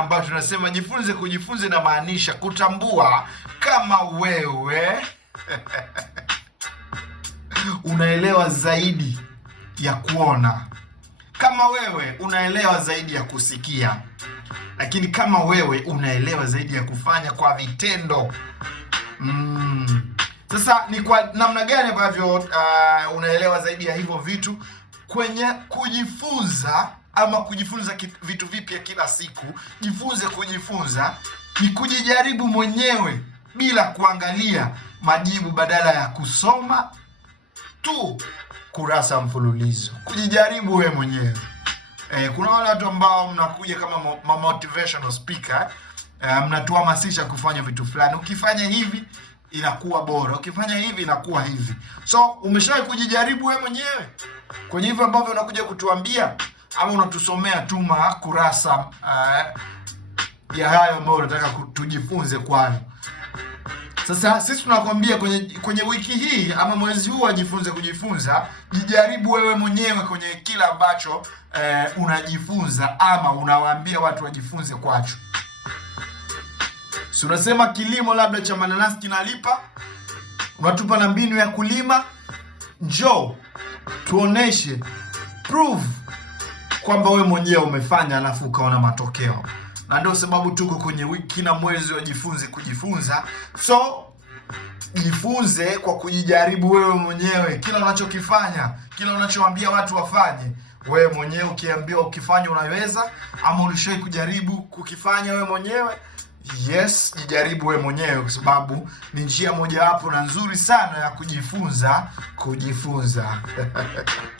ambayo tunasema jifunze kujifunza, inamaanisha kutambua kama wewe unaelewa zaidi ya kuona, kama wewe unaelewa zaidi ya kusikia, lakini kama wewe unaelewa zaidi ya kufanya kwa vitendo. Sasa ni kwa namna gani ambavyo unaelewa zaidi ya hivyo vitu? Kwenye kujifunza ama kujifunza vitu vipya kila siku. Jifunze kujifunza ni kujijaribu mwenyewe bila kuangalia majibu, badala ya kusoma tu kurasa mfululizo. Kujijaribu wewe mwenyewe. Kuna wale watu ambao mnakuja kama motivational speaker, mnatuhamasisha kufanya vitu fulani. Ukifanya hivi inakuwa bora, ukifanya hivi inakuwa hivi. So umeshawahi kujijaribu wewe mwenyewe kwenye hivyo ambavyo unakuja kutuambia, ama unatusomea tu kurasa ya hayo ambayo unataka tujifunze kwayo? Sasa sisi tunakwambia kwenye wiki hii ama mwezi huu wajifunze kujifunza, jijaribu wewe mwenyewe kwenye kila ambacho unajifunza ama unawaambia watu wajifunze kwacho. Si unasema kilimo labda cha mananasi kinalipa, unatupa na mbinu ya kulima. Njoo tuoneshe, prove kwamba wewe mwenyewe umefanya, alafu ukaona matokeo. Na ndio sababu tuko kwenye wiki na mwezi wa jifunze kujifunza. So jifunze kwa kujijaribu wewe mwenyewe. Kila unachokifanya, kila unachoambia watu wafanye, wewe mwenyewe ukiambiwa ukifanya unaweza, ama ulishawahi kujaribu kukifanya wewe mwenyewe? Yes, jijaribu wewe mwenyewe, kwa sababu ni njia moja wapo na nzuri sana ya kujifunza kujifunza.